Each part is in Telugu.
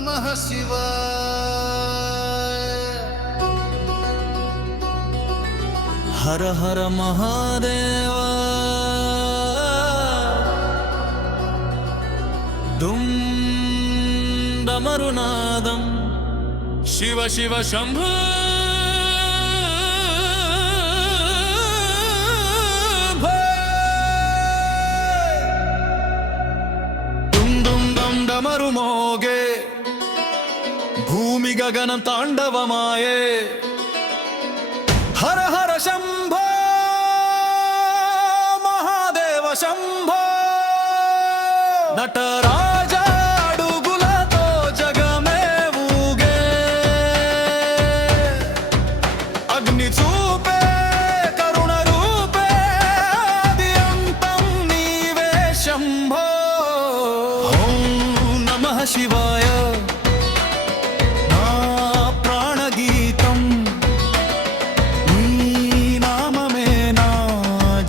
నమః శివాయ. హర హర మహాదేవ. దుం డమరునాదం శివ శివ శంభో. డమరుమోగే భూమి గగనం తాండవమాయే. హర హర శంభో మహాదేవ శంభో. నటరాజ అడుగులతో జగమే ఊగే. అగ్ని చూపే కరుణ రూపే ఆది అంతం నీవే శంభో. శివాయ నా ప్రాణగీతం. నీ నామమే నా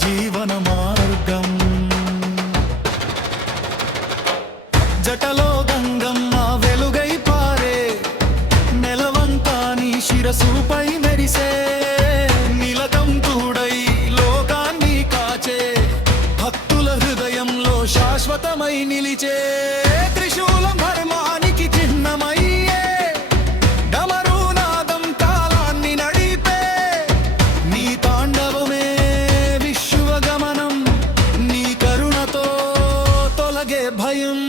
జీవన మార్గం. జటలో గంగమ్మ వెలుగై పారే. నెలవంతా నీ శిరసుపై మెరిసే. నీలకం తూడై లోకాన్ని కాచే. భక్తుల హృదయంలో శాశ్వతమై నిలిచే. త్రిశూలం ధర్మానికి చిహ్నమయ్యే. డమరునాదం కాలాన్ని నడిపే. నీ తాండవమే విశ్వగమనం. నీ కరుణతో తొలగే భయం.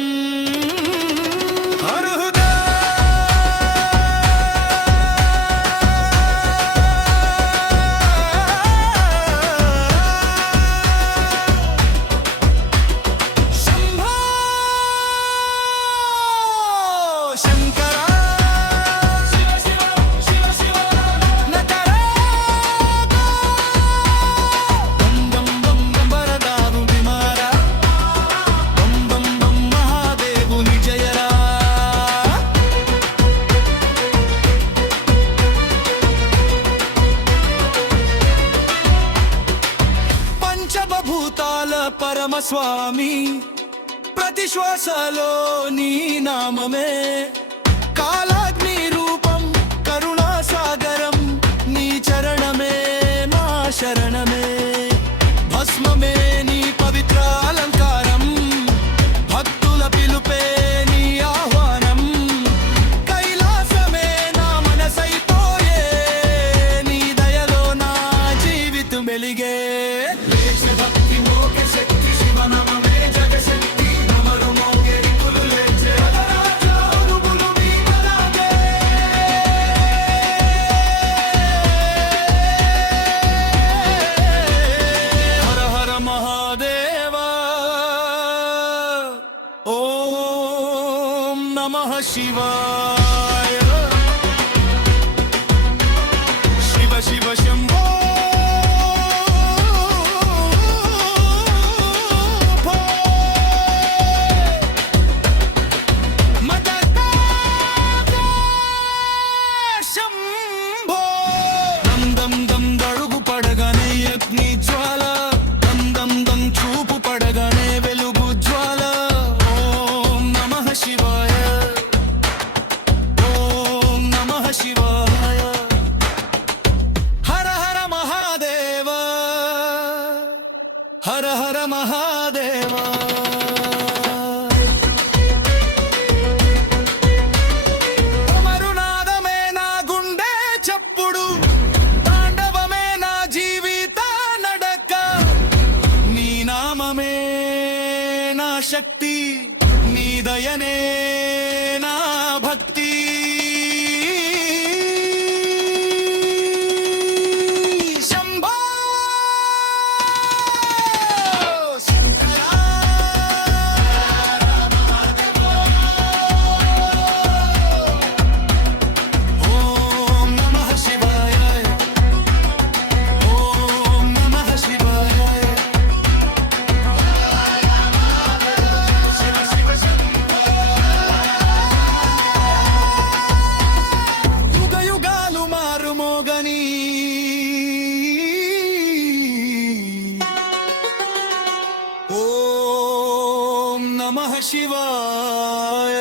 పంచభూతాల పరమస్వామి. ప్రతి శ్వాసలో నీ నామమే. కాలాగ్ని రూపం కరుణా సాగరం. నీ చరణమే మా శరణమే. భస్మమే నీ పవిత్ర అలంకారం. భక్తుల పిలుపే నీ ఆహ్వానం. కైలాసమే నా మనసైపోయే. నీ దయలో నా జీవితం వెలిగే. నమః శివాయ. శివ శివ శంభో. శంభో దం దం దం దడుగు పడగానే అగ్ని జ్వాల. దం దం దం చూపు పడగానే వెలుగు జ్వాల. ఓం నమః శివాయ. శివాయ. హర హర మహాదేవ. హర హర మహాదేవ. డమరునాదమే నా గుండె చప్పుడు. తాండవమే నా జీవిత నడక. నీ నామమే నా శక్తి. నీ దయనే నా భక్తి. నమః శివాయ.